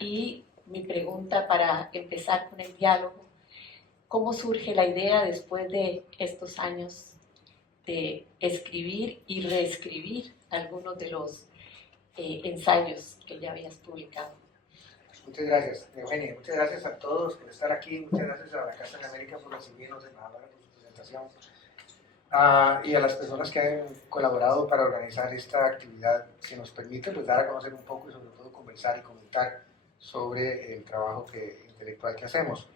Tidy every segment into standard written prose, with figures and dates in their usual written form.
Y mi pregunta para empezar con el diálogo, ¿cómo surge la idea después de estos años de escribir y reescribir algunos de los ensayos que ya habías publicado? Muchas gracias, Eugenia. Muchas gracias a todos por estar aquí. Muchas gracias a la Casa de América por recibirnos, embajadora, por su presentación. Y a las personas que han colaborado para organizar esta actividad que nos permite pues, dar a conocer un poco y sobre todo conversar y comentar sobre el trabajo intelectual que hacemos.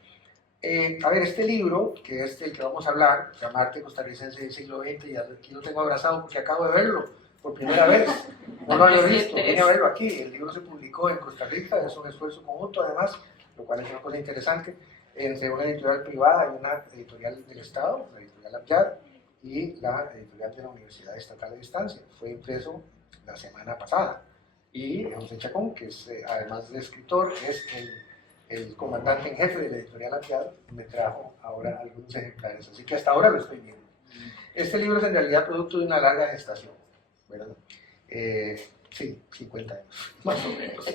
A ver, este libro, que es el que vamos a hablar, Arte costarricense del siglo XX, y aquí lo tengo abrazado porque acabo de verlo por primera vez. No lo había visto, vine a verlo aquí. El libro se publicó en Costa Rica, es un esfuerzo conjunto además, lo cual es una cosa interesante, entre una editorial privada y una editorial del Estado, la editorial Abyad, y la editorial de la Universidad Estatal de Distancia. Fue impreso la semana pasada. Y José Chacón, que es, además de escritor, es el comandante en jefe de la editorial Abyad, me trajo ahora algunos ejemplares. Así que hasta ahora lo estoy viendo. Este libro es en realidad producto de una larga gestación, ¿verdad? Sí, 50 años, más o menos.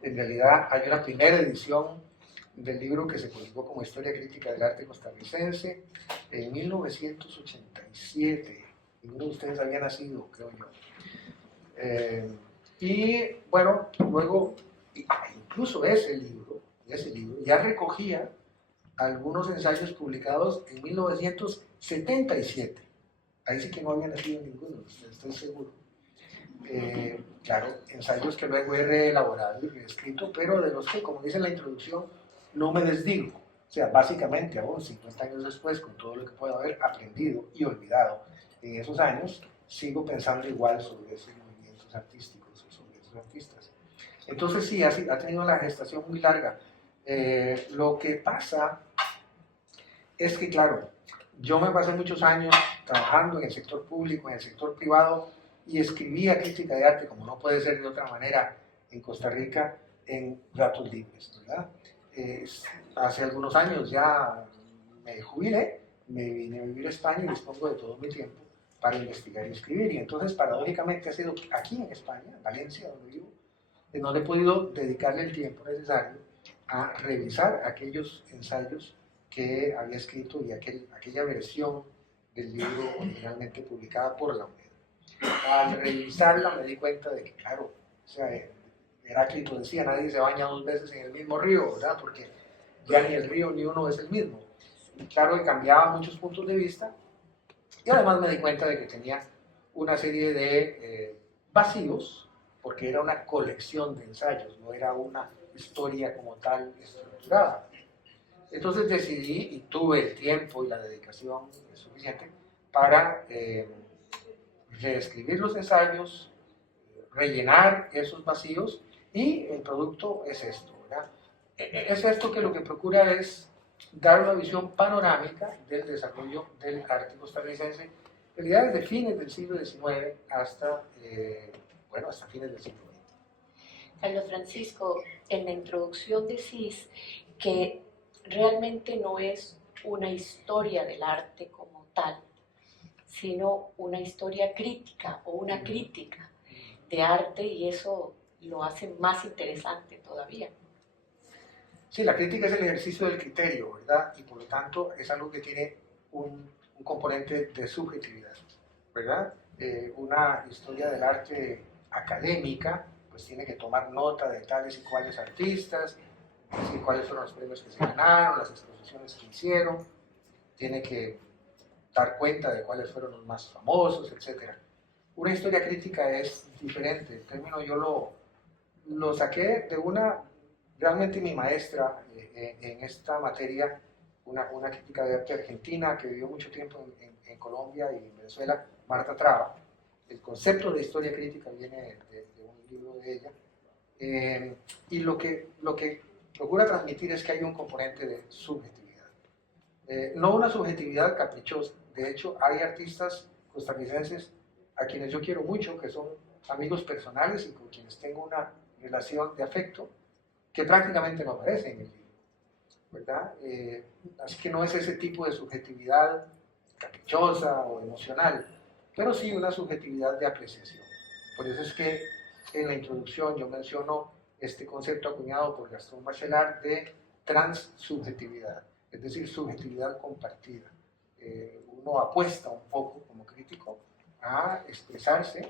En realidad hay una primera edición del libro que se publicó como Historia Crítica del Arte Costarricense en 1987. Ninguno de ustedes había nacido, creo yo. Y bueno, luego, incluso ese libro ya recogía algunos ensayos publicados en 1977. Ahí sí que no había nacido ninguno, estoy seguro. Claro, ensayos que luego he reelaborado y reescrito, pero de los que, como dice en la introducción, no me desdigo. O sea, básicamente, aún 50 años después, con todo lo que puedo haber aprendido y olvidado en esos años, sigo pensando igual sobre esos movimientos artísticos o sobre esos artistas. Entonces sí, ha tenido una gestación muy larga. Lo que pasa es que, claro, yo me pasé muchos años trabajando en el sector público, en el sector privado, y escribía crítica de arte, como no puede ser de otra manera, en Costa Rica, en ratos libres, ¿verdad? Hace algunos años ya me jubilé, me vine a vivir a España y dispongo de todo mi tiempo para investigar y escribir. Y entonces, paradójicamente, ha sido aquí en España, en Valencia, donde vivo, no he podido dedicarle el tiempo necesario a revisar aquellos ensayos que había escrito y aquella versión del libro originalmente publicada por la UNED. Al revisarla me di cuenta de que, claro, o sea, Heráclito decía, nadie se baña dos veces en el mismo río, ¿verdad? Porque ya ni el río ni uno es el mismo. Y claro que cambiaba muchos puntos de vista y además me di cuenta de que tenía una serie de vacíos, porque era una colección de ensayos, no era una historia como tal estructurada. Entonces decidí y tuve el tiempo y la dedicación suficiente para reescribir los ensayos, rellenar esos vacíos y el producto es esto, ¿verdad? Es esto que lo que procura es dar una visión panorámica del desarrollo del arte costarricense, en realidad desde fines del siglo XIX hasta, hasta fines del siglo XX. Carlos Francisco, en la introducción decís que realmente no es una historia del arte como tal, sino una historia crítica o una crítica de arte, y eso lo hace más interesante todavía. Sí, la crítica es el ejercicio del criterio, ¿verdad? Y por lo tanto es algo que tiene un componente de subjetividad, ¿verdad? Una historia del arte académica, pues tiene que tomar nota de tales y cuales artistas, decir cuáles fueron los premios que se ganaron, las exposiciones que hicieron, tiene que dar cuenta de cuáles fueron los más famosos, etc. Una historia crítica es diferente. El término yo lo saqué de realmente mi maestra en esta materia, una crítica de arte argentina que vivió mucho tiempo en Colombia y en Venezuela, Marta Traba. El concepto de historia crítica viene de un libro de ella. Y lo que procura transmitir es que hay un componente de subjetividad. No una subjetividad caprichosa. De hecho, hay artistas costarricenses a quienes yo quiero mucho, que son amigos personales y con quienes tengo una relación de afecto, que prácticamente no aparece en el libro, ¿verdad? Así que no es ese tipo de subjetividad caprichosa o emocional, pero sí una subjetividad de apreciación. Por eso es que en la introducción yo menciono este concepto acuñado por Gaston Bachelard de transsubjetividad, es decir, subjetividad compartida. Uno apuesta un poco como crítico a expresarse,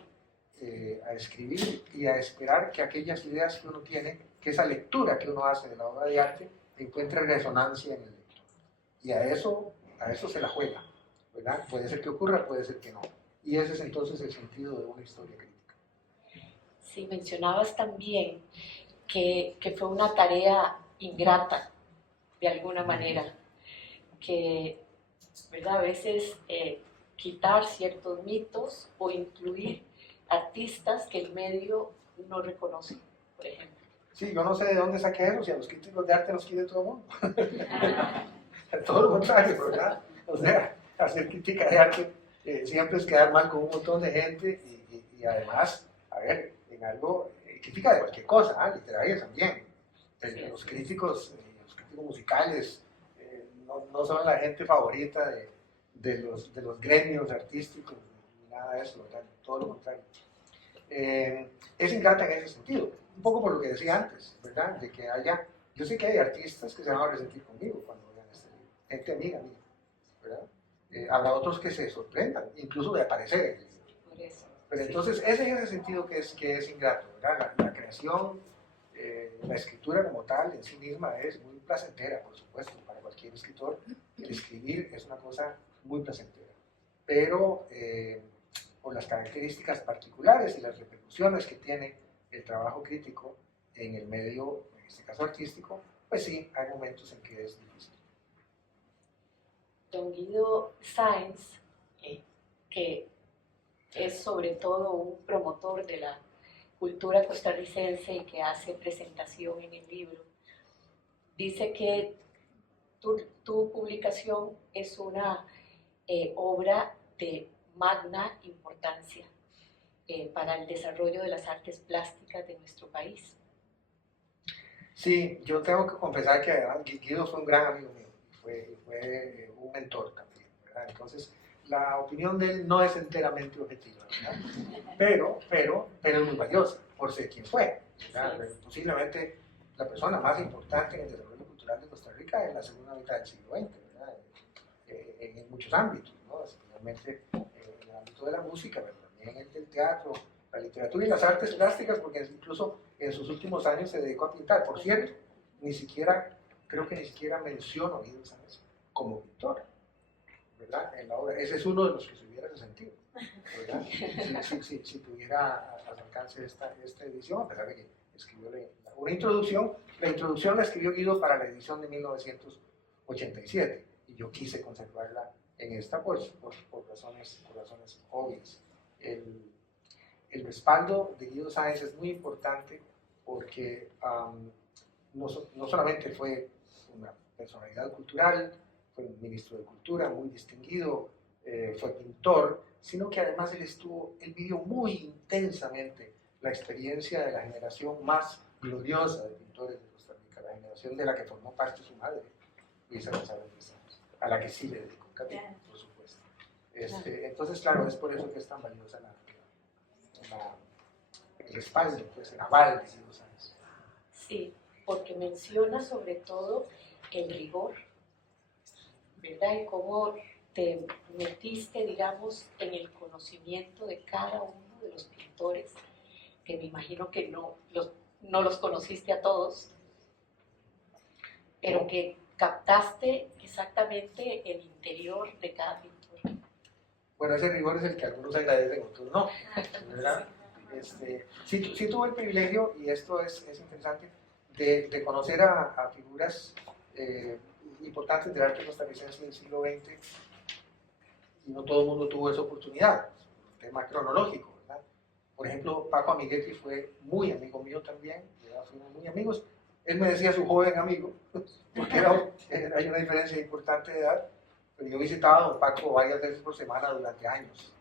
a escribir y a esperar que aquellas ideas que uno tiene, que esa lectura que uno hace de la obra de arte, encuentre resonancia en el lector. Y a eso se la juega, ¿verdad? Puede ser que ocurra, puede ser que no. Y ese es entonces el sentido de una historia crítica. Sí, mencionabas también que fue una tarea ingrata, de alguna manera, que, ¿verdad? A veces quitar ciertos mitos o incluir artistas que el medio no reconoce, por ejemplo. Sí, yo no sé de dónde saqué eso, si a los críticos de arte nos quiere todo el mundo. Todo lo contrario, ¿verdad? O sea, hacer crítica de arte siempre es quedar mal con un montón de gente y además, a ver, en algo, crítica de cualquier cosa, literaria también. Los críticos musicales no son la gente favorita de los gremios artísticos, ni nada de eso, ¿verdad? Todo lo contrario. Es ingrata en ese sentido, un poco por lo que decía antes, ¿verdad? De que haya, yo sé que hay artistas que se van a resentir conmigo cuando vean este libro, gente amiga mía, ¿verdad? Habrá otros que se sorprendan, incluso de aparecer en el libro. Por eso. Pero entonces, es en ese sentido que es ingrato, ¿verdad? La creación, la escritura como tal en sí misma es muy placentera, por supuesto, para cualquier escritor. El escribir es una cosa muy placentera, pero por las características particulares y las repercusiones que tiene el trabajo crítico en el medio, en este caso artístico, pues sí, hay momentos en que es difícil. Don Guido Sáenz, que es sobre todo un promotor de la cultura costarricense y que hace presentación en el libro, dice que tu publicación es una obra de magna importancia para el desarrollo de las artes plásticas de nuestro país. Sí, yo tengo que confesar que Guido fue un gran amigo mío, fue un mentor también, ¿verdad? Entonces, la opinión de él no es enteramente objetiva, ¿verdad? Pero es muy valiosa, por ser quien fue, ¿verdad? Sí. Posiblemente la persona más importante en el desarrollo cultural de Costa Rica en la segunda mitad del siglo XX, ¿verdad? En muchos ámbitos, ¿no? Especialmente en el ámbito de la música, pero también en el del teatro, la literatura y las artes plásticas, porque incluso en sus últimos años se dedicó a pintar. Por cierto, creo que ni siquiera menciono a Guido Sáenz como pintor, ¿verdad? En la obra. Ese es uno de los que se hubiera resentido, ¿verdad? Si tuviera al alcance esta edición, a pesar de que escribió una introducción. La introducción la escribió Guido para la edición de 1987, y yo quise conservarla en esta por razones obvias. El respaldo de Guido Sáenz es muy importante porque no solamente fue una personalidad cultural, fue un ministro de Cultura muy distinguido, fue pintor, sino que además él vivió muy intensamente la experiencia de la generación más gloriosa de pintores de Costa Rica, la generación de la que formó parte su madre, Luisa González de Santos, a la que sí le dedicó un capítulo, por supuesto. Entonces, claro, es por eso que es tan valiosa el respaldo, pues, el aval de Guido Sáenz. Sí, porque menciona sobre todo el rigor, ¿verdad? Y cómo te metiste, digamos, en el conocimiento de cada uno de los pintores, que me imagino que no los conociste a todos, pero que captaste exactamente el interior de cada pintor. Bueno, ese rigor es el que algunos agradecen, otros no, ¿verdad? Sí tuve el privilegio, y esto es interesante, de conocer a figuras importantes del arte costarricense del siglo XX, y no todo el mundo tuvo esa oportunidad, un tema cronológico, ¿verdad? Por ejemplo, Paco Amiguetti fue muy amigo mío también, ¿verdad? Fuimos muy amigos. Él me decía su joven amigo, porque hay una diferencia importante de edad, pero yo visitaba a don Paco varias veces por semana durante años.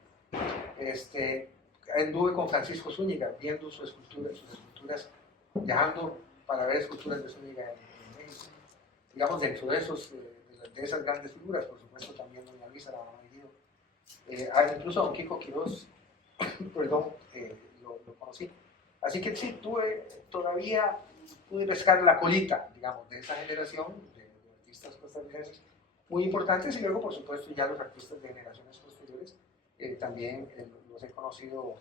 Anduve con Francisco Zúñiga viendo sus esculturas, viajando para ver esculturas de Zúñiga en México. Digamos, dentro de esas grandes figuras, por supuesto, también doña Luisa, la mamá de Guido. Incluso a don Kiko Quirós, perdón, lo conocí. Así que sí, todavía pude pescar la colita, digamos, de esa generación de artistas costarricenses muy importantes, y luego, por supuesto, ya los artistas de generaciones posteriores también los he conocido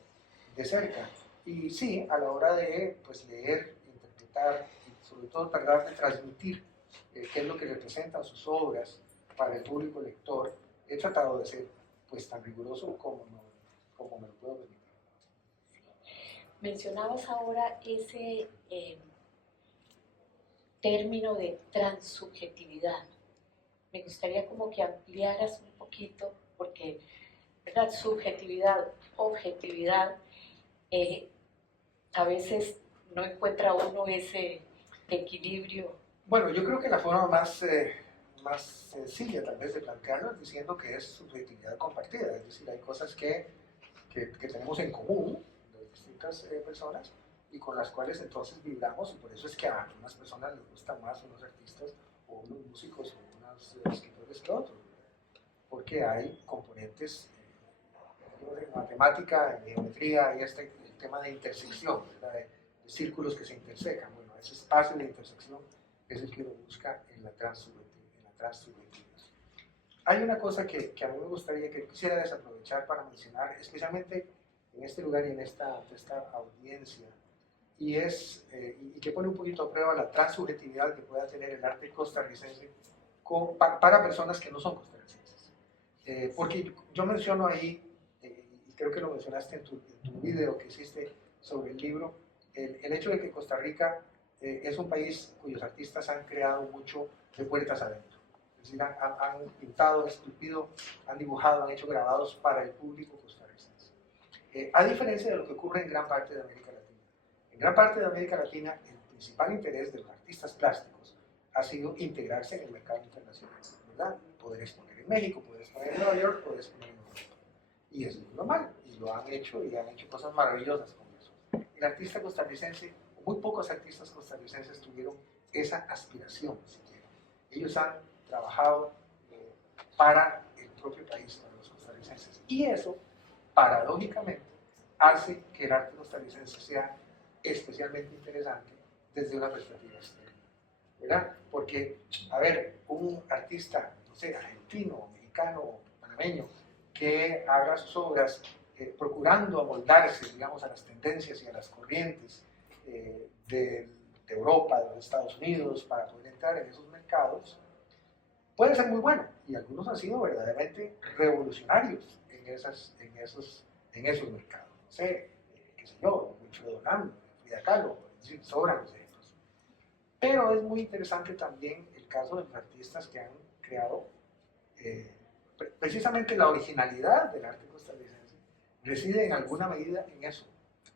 de cerca. Y sí, a la hora de pues, leer, interpretar y sobre todo tratar de transmitir qué es lo que representan sus obras para el público lector, he tratado de ser pues, tan riguroso como me lo puedo permitir. Mencionabas ahora ese término de transsubjetividad. Me gustaría como que ampliaras un poquito, porque, ¿verdad? Subjetividad, objetividad, a veces no encuentra uno ese equilibrio. Bueno, yo creo que la forma más sencilla tal vez de plantearlo es diciendo que es subjetividad compartida, es decir, hay cosas que tenemos en común las distintas personas y con las cuales entonces vibramos, y por eso es que a algunas personas les gustan más unos artistas o unos músicos o unos escritores que otros, porque hay componentes en matemática, en geometría, y el tema de intersección, de círculos que se intersecan. Bueno, ese espacio de intersección es el que uno busca en la transsubjetividad. Hay una cosa que a mí me gustaría, que quisiera desaprovechar para mencionar, especialmente en este lugar y en esta audiencia, y que pone un poquito a prueba la transsubjetividad que pueda tener el arte costarricense para personas que no son costarricenses. Porque yo menciono ahí, y creo que lo mencionaste en tu video que hiciste sobre el libro, el hecho de que Costa Rica es un país cuyos artistas han creado mucho de puertas adentro. Es decir, han pintado, esculpido, han dibujado, han hecho grabados para el público costarricense. A diferencia de lo que ocurre en gran parte de América Latina. En gran parte de América Latina, el principal interés de los artistas plásticos ha sido integrarse en el mercado internacional, ¿verdad? Poder exponer en México, poder exponer en Nueva York, poder exponer en Europa. Y eso es normal, y lo han hecho, y han hecho cosas maravillosas con eso. El artista costarricense, muy pocos artistas costarricenses tuvieron esa aspiración, siquiera. Ellos han trabajado para el propio país, para los costarricenses. Y eso, paradójicamente, hace que el arte costarricense sea especialmente interesante desde una perspectiva externa, ¿verdad? Porque, a ver, un artista, no sé, argentino, mexicano, panameño, que haga sus obras procurando amoldarse, digamos, a las tendencias y a las corrientes de Europa, de los Estados Unidos, para poder entrar en esos mercados, puede ser muy bueno, y algunos han sido verdaderamente revolucionarios en esos mercados. No sé, qué sé yo, Wilfredo Orlando, Frida Kahlo, es decir, sobran los ejemplos. Pero es muy interesante también el caso de los artistas que han creado precisamente la originalidad del arte costarricense reside en alguna medida en eso,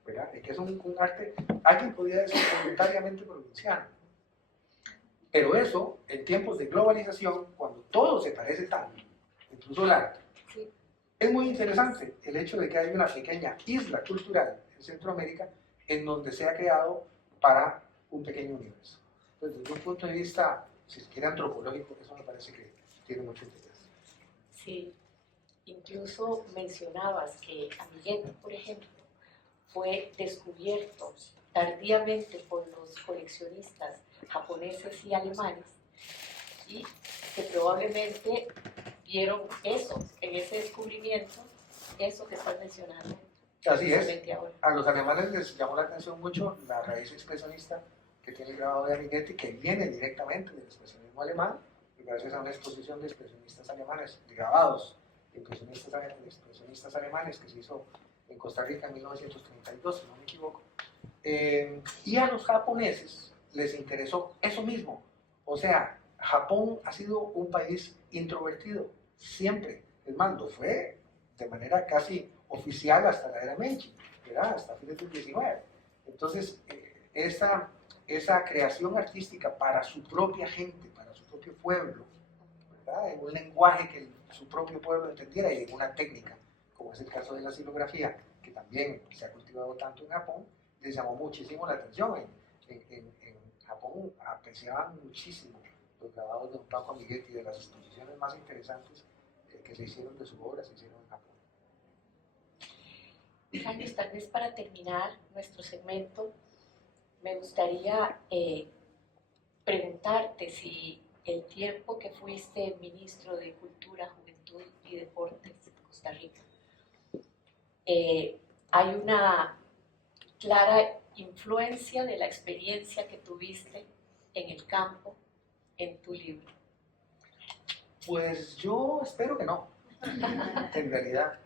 ¿verdad? Que es un arte, alguien podría decir voluntariamente provinciano, pero eso, en tiempos de globalización, cuando todo se parece tanto, incluso el arte, Sí. es muy interesante el hecho de que hay una pequeña isla cultural en Centroamérica en donde se ha creado para un pequeño universo. Entonces, desde un punto de vista, si se quiere, antropológico, eso me parece que tiene mucho interés. Sí, incluso mencionabas que Amiguetti, por ejemplo, fue descubierto tardíamente por los coleccionistas japoneses y alemanes, y que probablemente vieron eso, en ese descubrimiento, eso que estás mencionando. Así es. A los alemanes les llamó la atención mucho la raíz expresionista que tiene el grabado de Amiguetti, que viene directamente del expresionismo alemán, y gracias a una exposición de expresionistas alemanes, de grabados de expresionistas alemanes que se hizo en Costa Rica en 1932, si no me equivoco. Y a los japoneses les interesó eso mismo. O sea, Japón ha sido un país introvertido, siempre. Es más, lo fue de manera casi oficial hasta la era Meiji, ¿verdad? Hasta fines del 19. Entonces, esa creación artística para su propia gente, para su propio pueblo, ¿verdad? En un lenguaje que su propio pueblo entendiera y en una técnica, como es el caso de la silografía, que también se ha cultivado tanto en Japón, les llamó muchísimo la atención. En Japón apreciaban muchísimo los grabados de Don Paco Amiguetti, de las exposiciones más interesantes que se hicieron de su obra, se hicieron en Japón. Carlos, tal vez para terminar nuestro segmento, me gustaría preguntarte si el tiempo que fuiste ministro de Cultura, Juventud y Deportes de Costa Rica, hay una clara influencia de la experiencia que tuviste en el campo en tu libro. Pues yo espero que no, en realidad.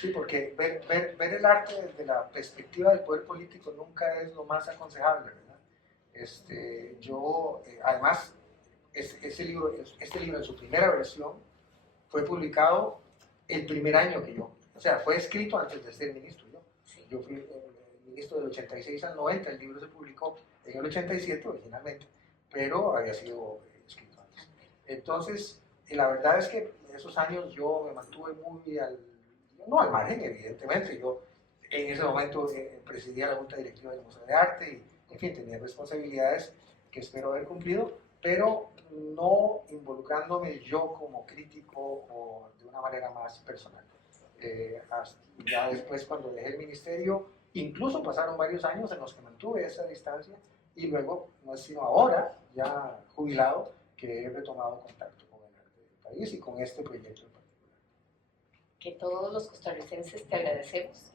Sí, porque ver el arte desde la perspectiva del poder político nunca es lo más aconsejable, ¿verdad? Además, este libro en su primera versión fue publicado el primer año que yo, o sea, fue escrito antes de ser ministro yo. Sí. Yo fui ministro del 86 al 90, el libro se publicó en el 87 originalmente, pero había sido escrito antes. Entonces, la verdad es que en esos años yo me mantuve muy no al margen, evidentemente. Yo en ese momento presidía la Junta Directiva del Museo de Arte y, en fin, tenía responsabilidades que espero haber cumplido, pero no involucrándome yo como crítico o de una manera más personal. Ya después, cuando dejé el ministerio, incluso pasaron varios años en los que mantuve esa distancia y luego, no es sino ahora, ya jubilado, que he retomado contacto con el arte del país y con este proyecto en particular. Que todos los costarricenses te agradecemos,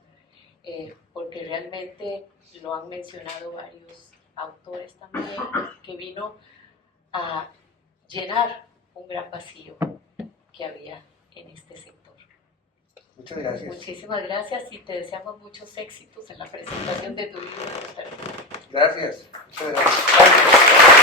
porque realmente lo han mencionado varios autores también, que vino a llenar un gran vacío que había en este sector. Muchas gracias. Muchísimas gracias y te deseamos muchos éxitos en la presentación de tu libro. Gracias. Muchas gracias.